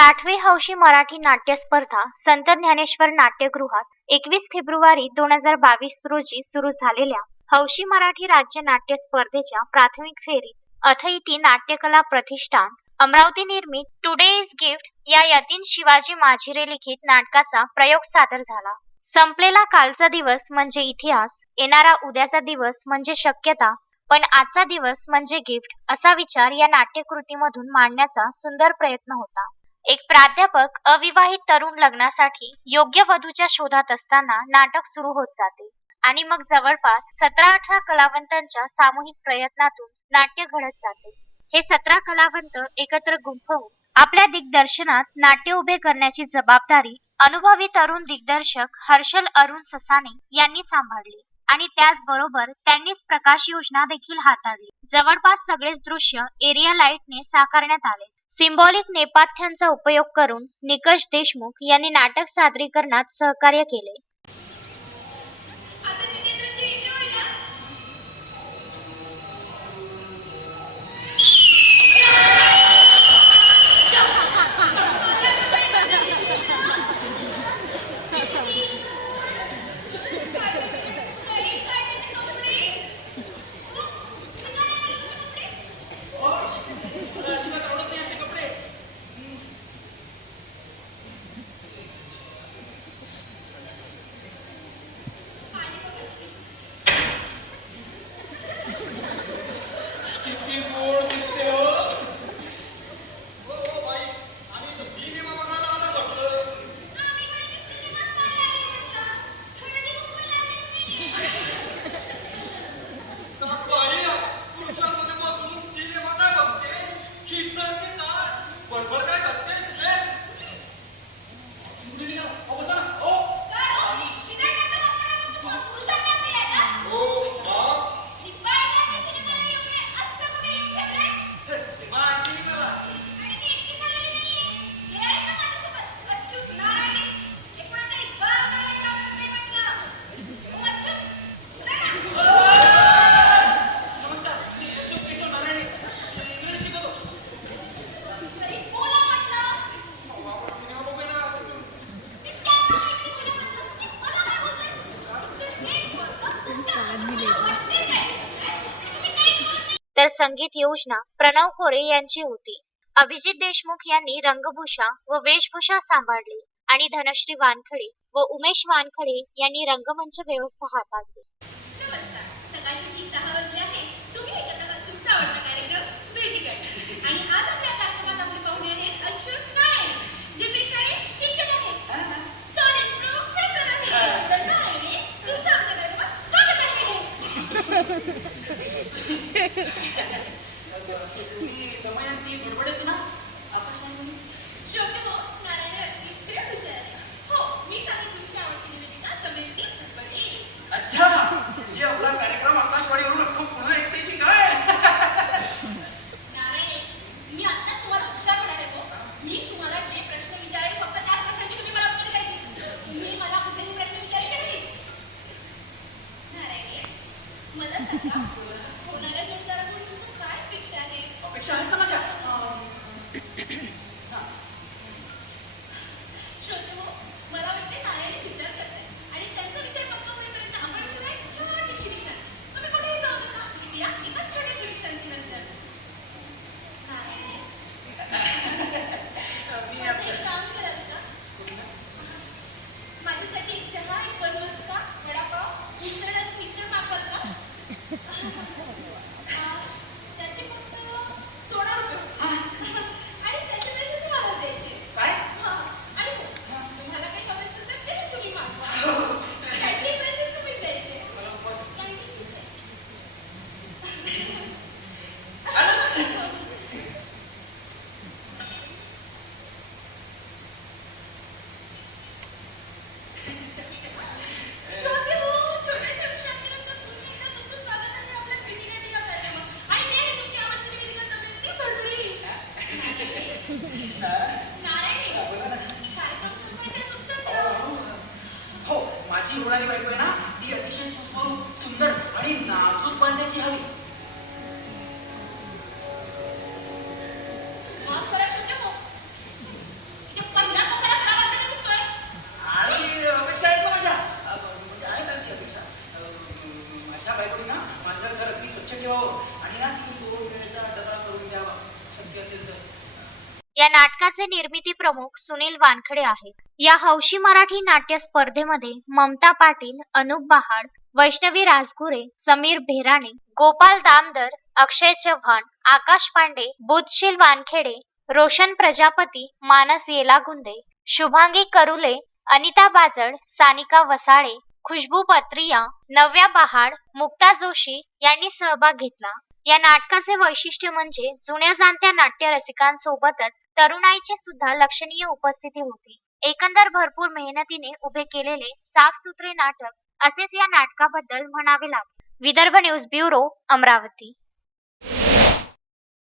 साठवी हौशी मराठी नाट्य स्पर्धा संत ज्ञानेश्वर नाट्यगृहात एकवीस फेब्रुवारी दोन हजार बावीस रोजी सुरू झालेल्या हौशी मराठी राज्य नाट्य स्पर्धेच्या प्राथमिक फेरीत अथईती नाट्यकला प्रतिष्ठान अमरावती निर्मित टुडे इज गिफ्ट या यतीन शिवाजी माझिरे लिखित नाटकाचा प्रयोग सादर झाला. संपलेला कालचा दिवस म्हणजे इतिहास येणारा उद्याचा दिवस म्हणजे शक्यता पण आजचा दिवस म्हणजे गिफ्ट असा विचार या नाट्यकृतीमधून मांडण्याचा सुंदर प्रयत्न होता. एक प्राध्यापक अविवाहित तरुण लग्नासाठी योग्य वधूच्या शोधात असताना नाटक सुरू होत जाते. आणि मग जवळपास सतरा अठरा कलावंतांच्या सामूहिक प्रयत्नातून नाट्य घडत जाते. हे सतरा कलावंत एकत्र गुंफवून आपल्या दिग्दर्शनात नाट्य उभे करण्याची जबाबदारी अनुभवी तरुण दिग्दर्शक हर्षल अरुण ससाने यांनी सांभाळली. आणि त्याचबरोबर त्यांनीच प्रकाश योजना देखील हाताळली. जवळपास सगळेच दृश्य एरिया लाईटने साकारण्यात आले. सिम्बॉलिक नेपाथ्यांचा उपयोग करून निकष देशमुख यांनी नाटक सादरीकरणात सहकार्य केले आता जितेंद्रची इंटरव्ह्यू आहे ना किती गोड दिसते हो हो हो बाई आम्ही तर सिनेमा बघायला आलो म्हटलं तर बाई पुरुषांमध्ये बसून सिनेमा काय बघते खिदळते काय बडबड काय करते छे मुलींनी ना, अहो, बसा ना, हो. हो, मग? हे, ते मला आणखी नाही करा. नमस्कार मी अच्युत केशव नारायणे इंग्रजी शिकवतो अहो, आपण सिनेमा बघूया ना बसून. तर संगीत योजना प्रणव खोरे यांची होती. अभिजित देशमुख यांनी रंगभूषा व वेशभूषा सांभाळली आणि धनश्री वानखडे व उमेश वानखडे यांनी रंगमंच व्यवस्था हाताळली. नमस्कार. सकाळचे ठीक दहा वाजले आहे तुम्ही ऐकत आहात तुमचा आवडता कार्यक्रम भेटीगाठ आणि आज आपल्या कार्यक्रमात आपले पाहुणे आहेत अच्युत नारायण जे पेशाने शिक्षक आहेत सॉरी प्रोफेसर आहेत तर नारायणे तुमचं आमच्या कार्यक्रमात स्वागत आहे तुम्ही दमयंती धडपडेच ना? आकाशवाणी श्रोते हो नारायण अतिशय हुशार आहे. हो मीच आहे तुमची आवडती निवेदिका दमयंती धडपडे अच्छा जी आपला कार्यक्रम आकाशवाणीवरून अख्खं पुन्हा ऐकते ती काय? नारायणे मी आत्ताच तुम्हाला हुशार होणार आहे हो. मी तुम्हाला जे प्रश्न विचारेल फक्त त्याच प्रश्नाची तुम्ही मला उत्तर द्यायची. तुम्ही मला कुठेही प्रश्न विचारले नाही. नारायणे मला सांगा होणाऱ्या जोडदाराकडून तुमचं काय अपेक्षा आहे अपेक्षा आहेत ना माझ्या अं, हा. श्रोते हो मला वाटते नारायणे विचार करतायत आणि त्यांचा विचार पक्का होईपर्यंत आपण तुला एक छोटीशी विश्रांती तुम्ही कुठेही जाऊ नका भेटूया एका छोट्याशा विश्रांतीनंतर नारायणे मी माझं आपल्या- एक काम कराल का? माझ्यासाठी चहा एक बन माझी होणारी ना ती अतिशय सुस्वरूप सुंदर आणि नाजूक बांधायची हवी. या नाटकाचे निर्मिती प्रमुख सुनील वानखडे आहेत. या हौशी मराठी नाट्य स्पर्धेमध्ये ममता पाटील अनुप बहाड वैष्णवी राजगुरे समीर भेराणे गोपाल दामदर अक्षय चव्हाण आकाश पांडे बुधशील वानखेडे रोशन प्रजापती मानस येलागुंदे शुभांगी करुले अनिता बाजड सानिका वसाळे खुशबू पत्रिया नव्या बहाड मुक्ता जोशी यांनी सहभाग घेतला. या नाटकाचे वैशिष्ट्य म्हणजे जुन्या जाणत्या नाट्य रसिकांसोबतच तरुणाईची सुद्धा लक्षणीय उपस्थिती होती. एकंदर भरपूर मेहनतीने उभे केलेले साफसुथरे नाटक असेच या नाटकाबद्दल म्हणावे लागेल. Vidarbha news bureau Amravati.